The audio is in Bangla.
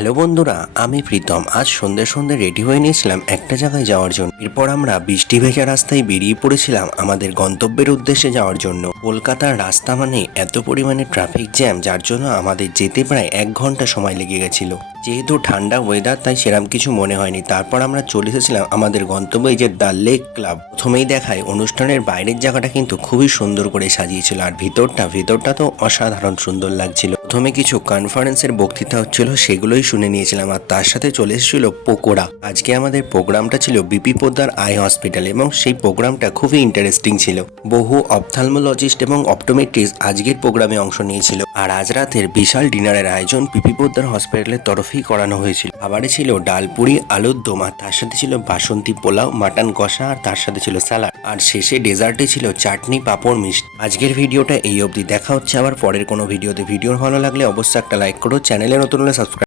হ্যালো বন্ধুরা, আমি প্রীতম। আজ সন্ধ্যে সন্ধ্যে রেডি হয়ে নিয়েছিলাম একটা জায়গায় যাওয়ার জন্য। এরপর আমরা বৃষ্টি ভেজা রাস্তায় বেরিয়ে পড়েছিলাম আমাদের গন্তব্যের উদ্দেশ্যে যাওয়ার জন্য। কলকাতার রাস্তা মানে এত পরিমাণে ট্রাফিক জ্যাম, যার জন্য আমাদের যেতে প্রায় 1 ঘন্টা সময় লেগে গেছিল। যেহেতু ঠান্ডা ওয়েদার, তাই সেরকম কিছু মনে হয়নি। তারপর আমরা চলে এসেছিলাম আমাদের গন্তব্য, এই যে দ্য লেক ক্লাব। প্রথমেই দেখায় অনুষ্ঠানের বাইরের জায়গাটা কিন্তু খুবই সুন্দর করে সাজিয়েছিল, আর ভিতরটা তো অসাধারণ সুন্দর লাগছিল। প্রথমে কিছু কনফারেন্সের বক্তৃতা হচ্ছিল, সেগুলোই শুনে নিয়েছিলাম, আর তার সাথে চলে এসেছিল পকোড়া। আজকে আমাদের প্রোগ্রামটা ছিল বিপি পোদ্দার আই হসপিটাল, এবং সেই প্রোগ্রামটা খুবই ইন্টারেস্টিং ছিল। বহু অপথালমোলজিস্ট এবং অপটোমেট্রিস্ট আজকের প্রোগ্রামে অংশ নিয়েছিল। আর আজ রাতের বিশাল ডিনারের আয়োজন বিপি পোদ্দার হসপিটালের তরফেই করানো হয়েছিল। খাবারে ছিল ডাল পুরি, আলুর দম, আর তার সাথে ছিল বাসন্তী পোলাও, মাটন কষা, আর তার সাথে ছিল স্যালাড, আর শেষে ডেজার্টে ছিল চাটনি, পাঁপড়, মিষ্টি। আজকের ভিডিওটা এই অবধি। দেখা হচ্ছে আবার পরের কোনো ভিডিওতে। ভিডিও ভালো লাগলে অবশ্যই একটা লাইক করো, চ্যানেলে নতুন হলে সাবস্ক্রাইব।